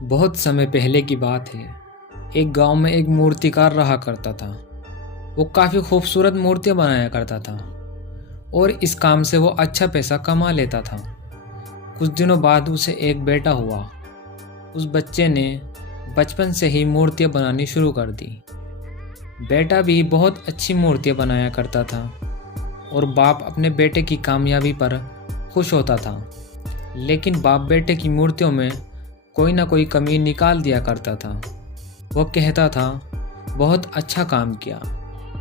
बहुत समय पहले की बात है। एक गांव में एक मूर्तिकार रहा करता था। वो काफ़ी खूबसूरत मूर्तियां बनाया करता था और इस काम से वो अच्छा पैसा कमा लेता था। कुछ दिनों बाद उसे एक बेटा हुआ। उस बच्चे ने बचपन से ही मूर्तियां बनानी शुरू कर दी। बेटा भी बहुत अच्छी मूर्तियां बनाया करता था और बाप अपने बेटे की कामयाबी पर खुश होता था। लेकिन बाप बेटे की मूर्तियों में कोई ना कोई कमी निकाल दिया करता था। वो कहता था, बहुत अच्छा काम किया,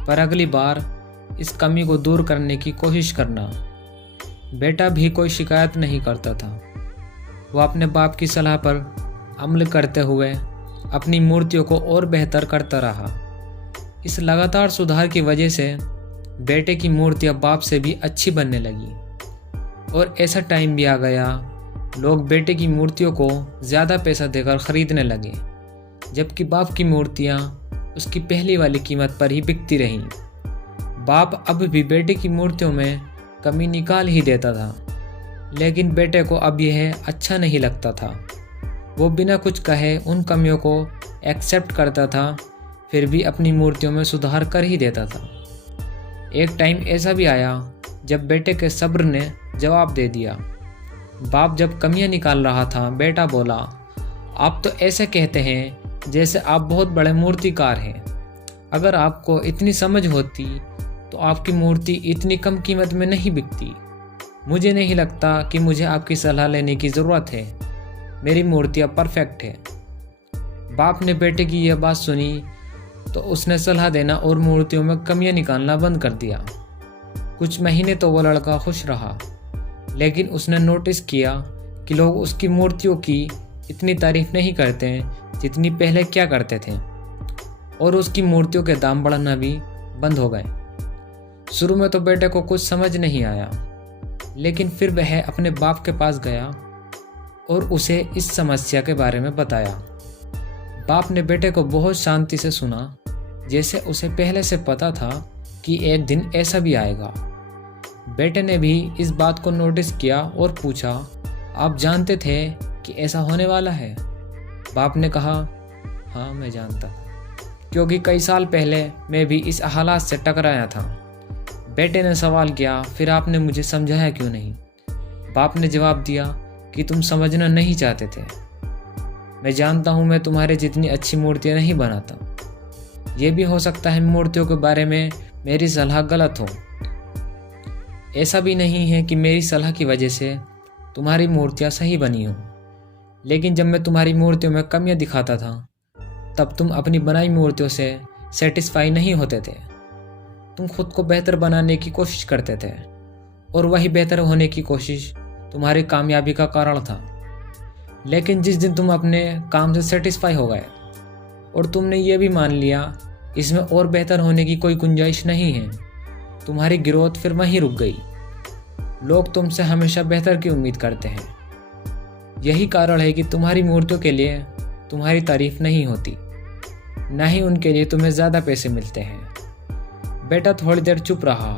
पर अगली बार इस कमी को दूर करने की कोशिश करना। बेटा भी कोई शिकायत नहीं करता था। वो अपने बाप की सलाह पर अमल करते हुए अपनी मूर्तियों को और बेहतर करता रहा। इस लगातार सुधार की वजह से बेटे की मूर्तियां बाप से भी अच्छी बनने लगी और ऐसा टाइम भी आ गया, लोग बेटे की मूर्तियों को ज़्यादा पैसा देकर ख़रीदने लगे, जबकि बाप की मूर्तियां उसकी पहली वाली कीमत पर ही बिकती रहीं। बाप अब भी बेटे की मूर्तियों में कमी निकाल ही देता था, लेकिन बेटे को अब यह अच्छा नहीं लगता था। वो बिना कुछ कहे उन कमियों को एक्सेप्ट करता था, फिर भी अपनी मूर्तियों में सुधार कर ही देता था। एक टाइम ऐसा भी आया जब बेटे के सब्र ने जवाब दे दिया। बाप जब कमियां निकाल रहा था, बेटा बोला, आप तो ऐसे कहते हैं जैसे आप बहुत बड़े मूर्तिकार हैं। अगर आपको इतनी समझ होती तो आपकी मूर्ति इतनी कम कीमत में नहीं बिकती। मुझे नहीं लगता कि मुझे आपकी सलाह लेने की ज़रूरत है। मेरी मूर्तियाँ परफेक्ट है। बाप ने बेटे की यह बात सुनी तो उसने सलाह देना और मूर्तियों में कमियां निकालना बंद कर दिया। कुछ महीने तो वो लड़का खुश रहा, लेकिन उसने नोटिस किया कि लोग उसकी मूर्तियों की इतनी तारीफ नहीं करते जितनी पहले क्या करते थे, और उसकी मूर्तियों के दाम बढ़ना भी बंद हो गए। शुरू में तो बेटे को कुछ समझ नहीं आया, लेकिन फिर वह अपने बाप के पास गया और उसे इस समस्या के बारे में बताया। बाप ने बेटे को बहुत शांति से सुना, जैसे उसे पहले से पता था कि एक दिन ऐसा भी आएगा। बेटे ने भी इस बात को नोटिस किया और पूछा, आप जानते थे कि ऐसा होने वाला है? बाप ने कहा, हाँ मैं जानता था, क्योंकि कई साल पहले मैं भी इस हालात से टकराया था। बेटे ने सवाल किया, फिर आपने मुझे समझाया क्यों नहीं? बाप ने जवाब दिया कि तुम समझना नहीं चाहते थे। मैं जानता हूँ मैं तुम्हारे जितनी अच्छी मूर्तियाँ नहीं बनाता। ये भी हो सकता है मूर्तियों के बारे में मेरी सलाह गलत हो। ऐसा भी नहीं है कि मेरी सलाह की वजह से तुम्हारी मूर्तियाँ सही बनी हो, लेकिन जब मैं तुम्हारी मूर्तियों में कमियां दिखाता था, तब तुम अपनी बनाई मूर्तियों से सेटिस्फाई नहीं होते थे। तुम खुद को बेहतर बनाने की कोशिश करते थे और वही बेहतर होने की कोशिश तुम्हारी कामयाबी का कारण था। लेकिन जिस दिन तुम अपने काम से सेटिस्फाई हो गए और तुमने ये भी मान लिया इसमें और बेहतर होने की कोई गुंजाइश नहीं है, तुम्हारी ग्रोथ फिर वहीं रुक गई। लोग तुमसे हमेशा बेहतर की उम्मीद करते हैं। यही कारण है कि तुम्हारी मूर्तियों के लिए तुम्हारी तारीफ नहीं होती, ना ही उनके लिए तुम्हें ज़्यादा पैसे मिलते हैं। बेटा थोड़ी देर चुप रहा,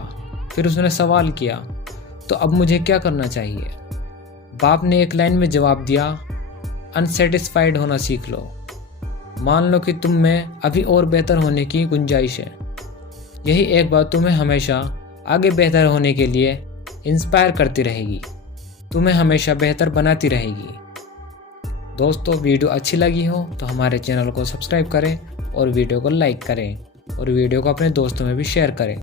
फिर उसने सवाल किया, तो अब मुझे क्या करना चाहिए? बाप ने एक लाइन में जवाब दिया, अनसेटिस्फाइड होना सीख लो। मान लो कि तुम में अभी और बेहतर होने की गुंजाइश है। यही एक बात तुम्हें हमेशा आगे बेहतर होने के लिए इंस्पायर करती रहेगी, तुम्हें हमेशा बेहतर बनाती रहेगी। दोस्तों, वीडियो अच्छी लगी हो तो हमारे चैनल को सब्सक्राइब करें और वीडियो को लाइक करें और वीडियो को अपने दोस्तों में भी शेयर करें।